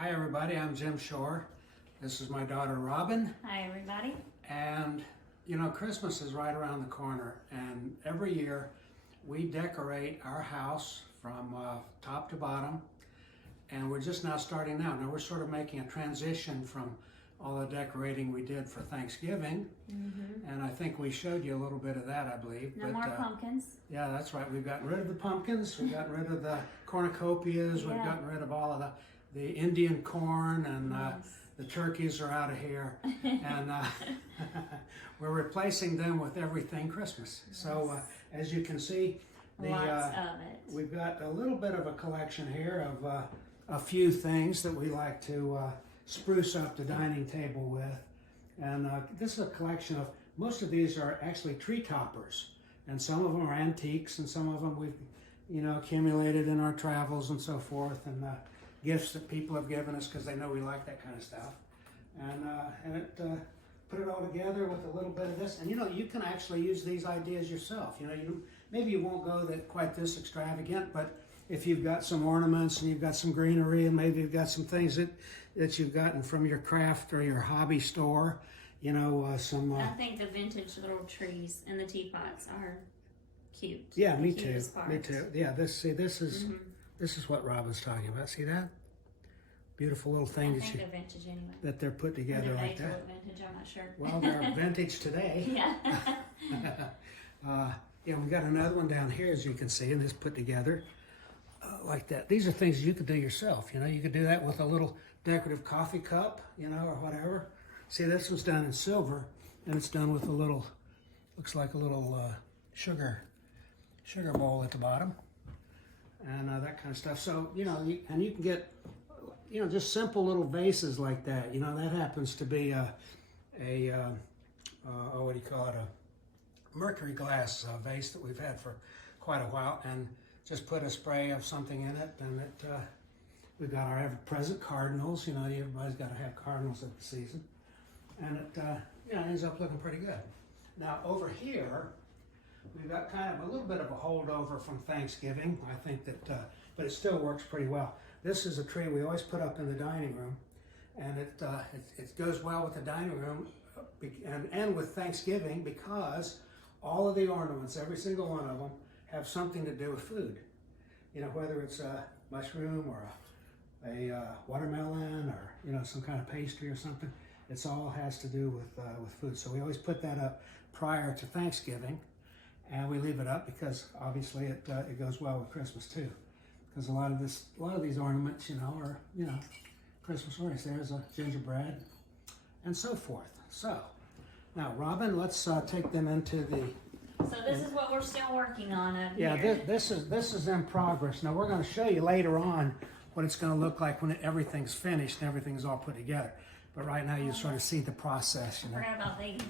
Hi everybody, I'm Jim Shore. This is my daughter Robin. Hi everybody. And you know, Christmas is right around the corner, and every year we decorate our house from top to bottom, and we're just now starting now. Now we're sort of making a transition from all the decorating we did for Thanksgiving, and I think we showed you a little bit of that, I believe. No more pumpkins. Yeah, that's right. We've gotten rid of the pumpkins, we've gotten rid of the cornucopias, we've gotten rid of all of the Indian corn, and the turkeys are out of here, and we're replacing them with everything Christmas. Yes. So as you can see, Lots of it. We've got a little bit of a collection here of a few things that we like to spruce up the dining table with. And this is a collection of, most of these are actually tree toppers, and some of them are antiques, and some of them we've accumulated in our travels and so forth, and gifts that people have given us because they know we like that kind of stuff. And put it all together with a little bit of this, and you can actually use these ideas yourself. Maybe you won't go quite this extravagant, but if you've got some ornaments and you've got some greenery, and maybe you've got some things that you've gotten from your craft or your hobby store, some. I think the vintage little trees and the teapots are cute. Yeah, me too. Me too. Yeah, this is what Robin's talking about. See that? Beautiful little thing I think they're vintage anyway. That they're put together like that. Look vintage, I'm not sure. Well, they're vintage today. Yeah. Yeah, we got another one down here, as you can see, and it's put together like that. These are things you could do yourself. You could do that with a little decorative coffee cup, or whatever. See, this was done in silver, and it's done with a little, looks like a little sugar bowl at the bottom, and that kind of stuff. So, and you can get, just simple little vases like that. That happens to be what do you call it? A mercury glass vase that we've had for quite a while, and just put a spray of something in it, and we've got our ever-present cardinals. Everybody's got to have cardinals at the season, and it ends up looking pretty good. Now over here, we've got kind of a little bit of a holdover from Thanksgiving. I think that, but it still works pretty well. This is a tree we always put up in the dining room, and it goes well with the dining room and with Thanksgiving, because all of the ornaments, every single one of them, have something to do with food. Whether it's a mushroom or a watermelon, or some kind of pastry or something, it's all has to do with food. So we always put that up prior to Thanksgiving, and we leave it up because obviously it goes well with Christmas too. Because a lot of these ornaments, are Christmas ornaments. There's a gingerbread, and so forth. So now, Robin, let's take them into the. So this is what we're still working on up here. Yeah, this is in progress. Now we're going to show you later on what it's going to look like when everything's finished and everything's all put together. But right now you sort of see the process. I forgot about these.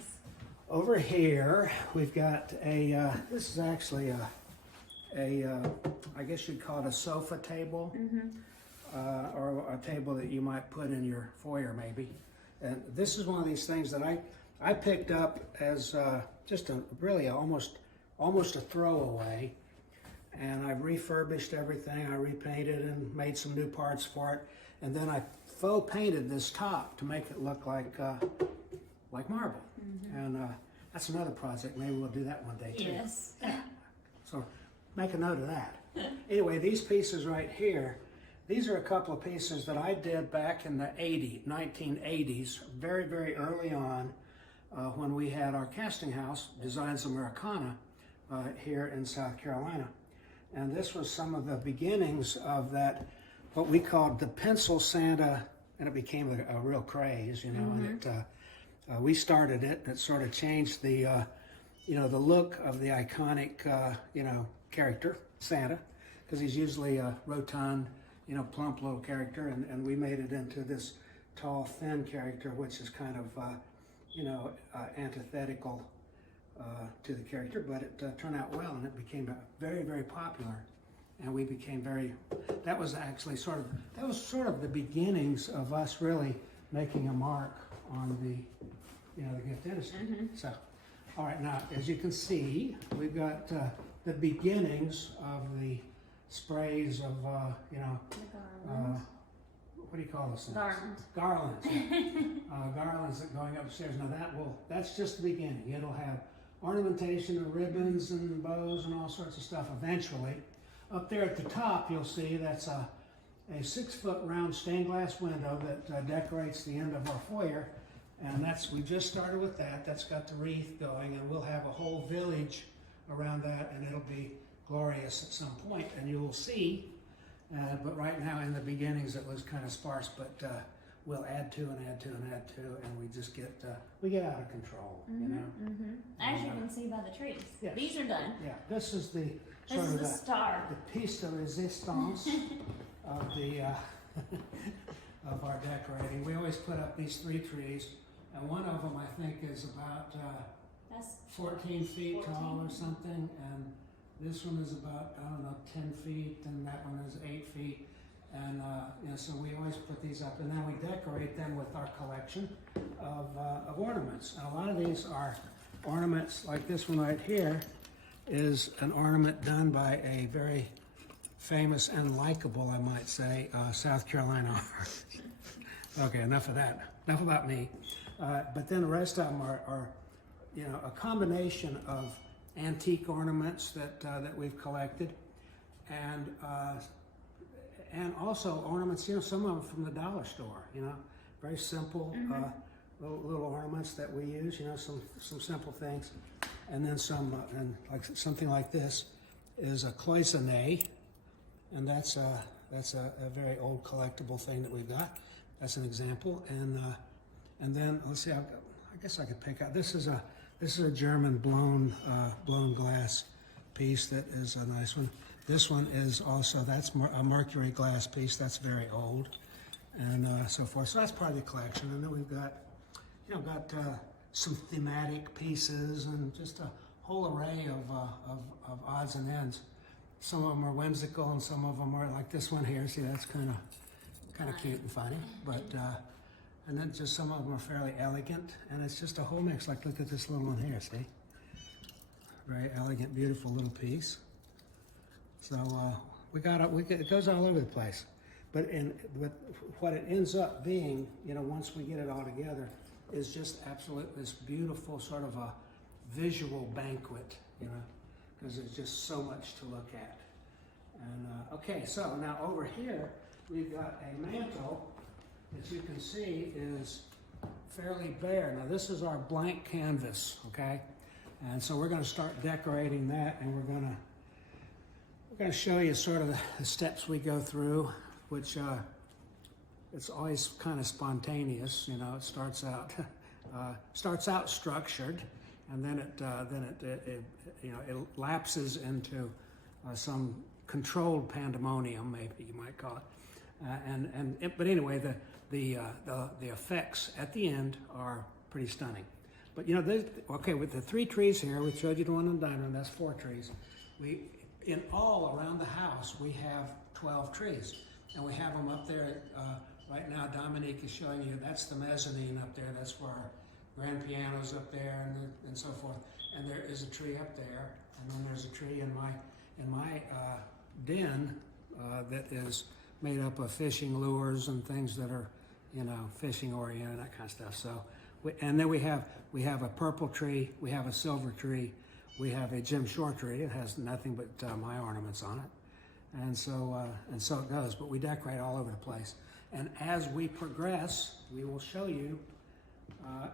Over here we've got a. This is actually I guess you'd call it a sofa table, or a table that you might put in your foyer maybe. And this is one of these things that I picked up as just really almost a throwaway, and I refurbished everything. I repainted and made some new parts for it, and then I faux painted this top to make it look like marble. And that's another project. Maybe we'll do that one day too. Yes. Yeah. So make a note of that. Anyway, these pieces right here, these are a couple of pieces that I did back in the 1980s, very, very early on, when we had our casting house, Designs Americana, here in South Carolina. And this was some of the beginnings of that, what we called the pencil Santa, and it became a real craze, and we started it, and it sort of changed the look of the iconic, character, Santa, because he's usually a rotund, plump little character, and we made it into this tall, thin character, which is kind of, antithetical to the character, but it turned out well, and it became very, very popular, and we became that was actually sort of the beginnings of us really making a mark on the gift industry. So, all right, now, as you can see, we've got the beginnings of the sprays of, what do you call those things? Garland. Garlands. Yeah. Garlands that going upstairs. Now that's just the beginning. It'll have ornamentation and ribbons and bows and all sorts of stuff eventually. Up there at the top, you'll see that's a 6-foot round stained glass window that decorates the end of our foyer. And we just started with that. That's got the wreath going, and we'll have a whole village around that, and it'll be glorious at some point, and you will see. But right now, in the beginnings, it was kind of sparse, but we'll add to and add to and add to, and we just get out of control, you know. As you can see by the trees, yes. These are done. Yeah, this is the This is the star. the piece de resistance of the of our decorating. We always put up these 3 trees, and one of them I think is about That's 14 feet tall or something, and this one is about, I don't know, 10 feet, and that one is 8 feet. And so we always put these up, and then we decorate them with our collection of ornaments. And a lot of these are ornaments, like this one right here is an ornament done by a very famous and likable, I might say, South Carolina artist. Okay, enough of that. Enough about me. But then the rest of them are a combination of antique ornaments that we've collected, and also ornaments, some of them from the dollar store, very simple little ornaments that we use, some simple things. And then and like something like this is a cloisonne, and that's a very old collectible thing that we've got. That's an example. And then let's see, I guess I could pick out, this is a German blown glass piece that is a nice one. This one is also, that's a mercury glass piece, that's very old, and so forth. So that's part of the collection. And then we've got, some thematic pieces and just a whole array of odds and ends. Some of them are whimsical, and some of them are like this one here. See, that's kind of cute and funny. But and then just some of them are fairly elegant, and it's just a whole mix. Like, look at this little one here. See, very elegant, beautiful little piece. So it goes all over the place. But what it ends up being, once we get it all together, is just this beautiful sort of a visual banquet, because there's just so much to look at. And okay, so now over here we've got a mantle that you can see is fairly bare. Now this is our blank canvas, okay? And so we're going to start decorating that, and we're going to show you sort of the steps we go through, which it's always kind of spontaneous. It starts out structured, and then it lapses into some controlled pandemonium, maybe you might call it. But anyway, the effects at the end are pretty stunning. But with the 3 trees here, we showed you the one in the dining room. That's 4 trees. In all around the house, we have 12 trees, and we have them up there. Right now, Dominique is showing you, that's the mezzanine up there. That's where our grand piano's up there, and so forth. And there is a tree up there, and then there's a tree in my den that is made up of fishing lures and things that are, fishing oriented, that kind of stuff. So, and then we have a purple tree, we have a silver tree, we have a Jim Shore tree. It has nothing but my ornaments on it, and so it goes. But we decorate all over the place. And as we progress, we will show you,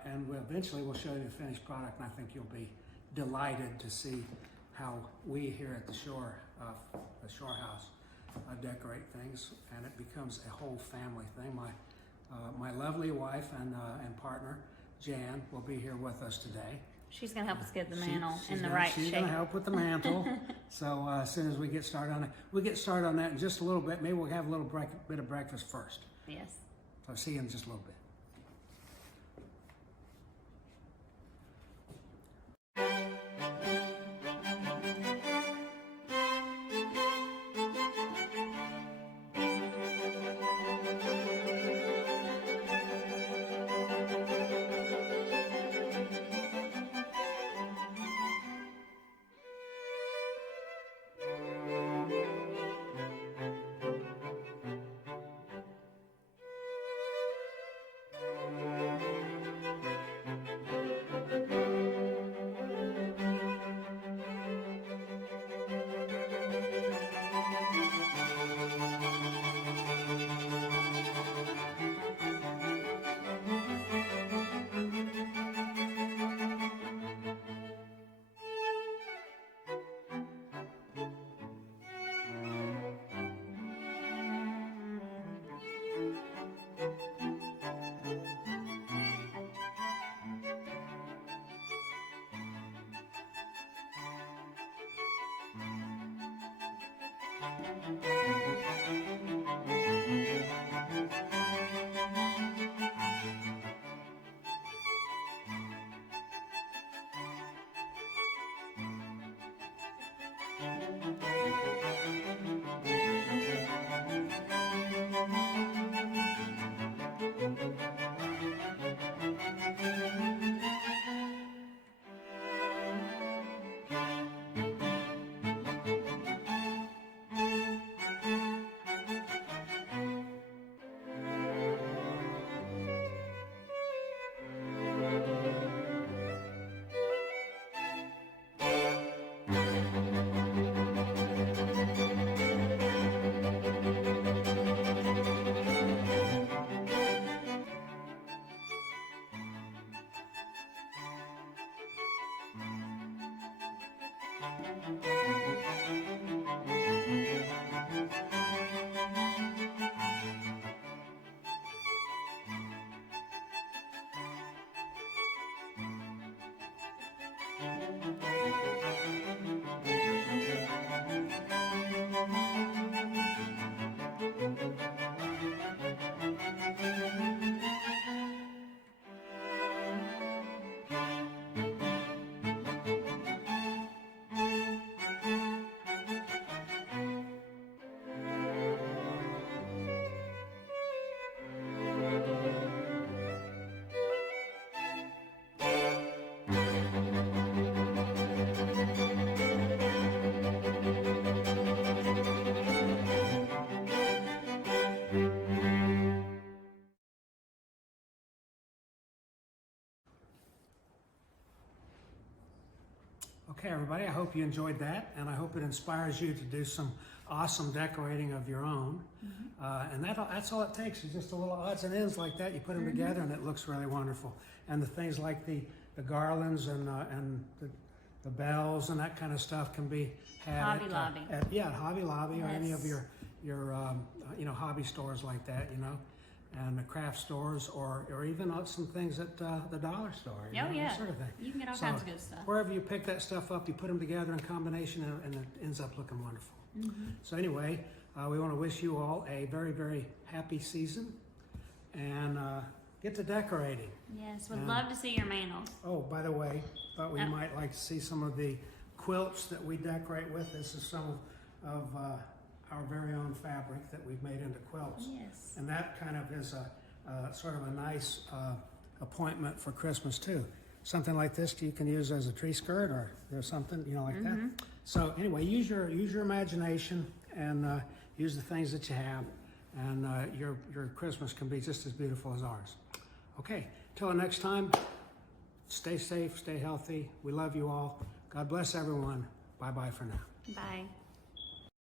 and eventually we'll show you the finished product. And I think you'll be delighted to see how we here at the Shore House decorate things, and it becomes a whole family thing. My lovely wife and partner Jan will be here with us today. She's going to help us get the mantle in the right shape. She's going to help with the mantle. So as soon as we get started on it, we'll get started on that in just a little bit. Maybe we'll have a little bit of breakfast first. Yes. So I'll see you in just a little bit. Okay, everybody, I hope you enjoyed that, and I hope it inspires you to do some awesome decorating of your own. And that's all it takes, is just a little odds and ends like that. You put them together, and it looks really wonderful. And the things like the garlands and the bells and that kind of stuff can be had Hobby Lobby. At Hobby Lobby, or any of Yes. your hobby stores like that, and the craft stores, or even some things at the dollar store, that sort of thing. You can get all So, kinds of good stuff. wherever you pick that stuff up, you put them together in combination, and it ends up looking wonderful. So anyway, we want to wish you all a very, very happy season, and get to decorating. Yes, would love to see your mantle. Oh, by the way, thought we might like to see some of the quilts that we decorate with. This is some of our very own fabric that we've made into quilts. Yes. And that kind of is a sort of a nice appointment for Christmas too. Something like this you can use as a tree skirt, or something, like that. So anyway, use your imagination, and use the things that you have, and your Christmas can be just as beautiful as ours. Okay, till the next time, stay safe, stay healthy. We love you all. God bless everyone. Bye-bye for now. Bye.